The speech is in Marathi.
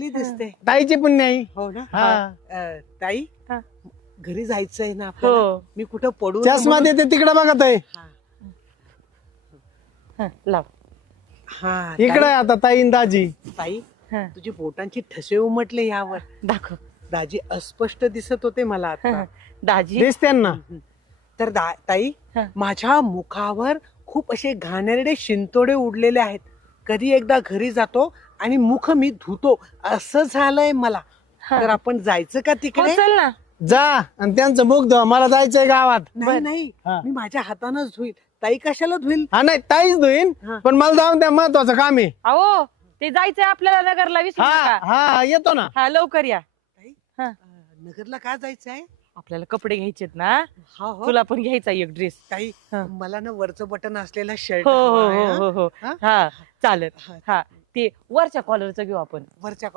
दिसते. ताईची पुण्याई. हो ना. हा. ताई हा. घरी जायचंय ना आपल्याला. हो. मी कुठं पडू चष्मा देते तिकडे बघत आहे. लाव. हा इकडे आता ताई न दाजी. ताई हा, तुझी बोटांची ठसे उमटले यावर. दाखव. दाजी अस्पष्ट दिसत होते मला आता. दाजी. दिसते ना. तर ताई हा. माझ्या मुखावर खूप असे घाणेरडे शिंतोडे उडलेले आहेत. कधी एकदा घरी जातो आणि मुख मी धुतो असं झालंय मला. हा. तर आपण जायचं का हो, तिकडे? चल ना. जा आणि त्यांचं मुख धुवा. मला जायचंय गावात. नाही नाही हा. मी माझ्या हातानच धुईल. ताई कशाला धुईल? हा नाही ताईच धुईन. हा. पण मला जाऊन द्या, महत्वाचं काम आहे. अहो, ते जायचंय आपल्याला नगरला, विसरू हा नका. हा येतो ना. हा, लवकर या. ताई हा. नगरला का जायचंय? आपल्याला कपडे घ्यायचेत ना. हा हो तुला पण घ्यायचा एक ड्रेस. ताई हा. मला ना वरचं बटन असलेला शर्ट हो हो हो हो हो. हा? हा, चालेल. हा. हा, ते वरच्या कॉलरचं घेऊ आपण. वरच्या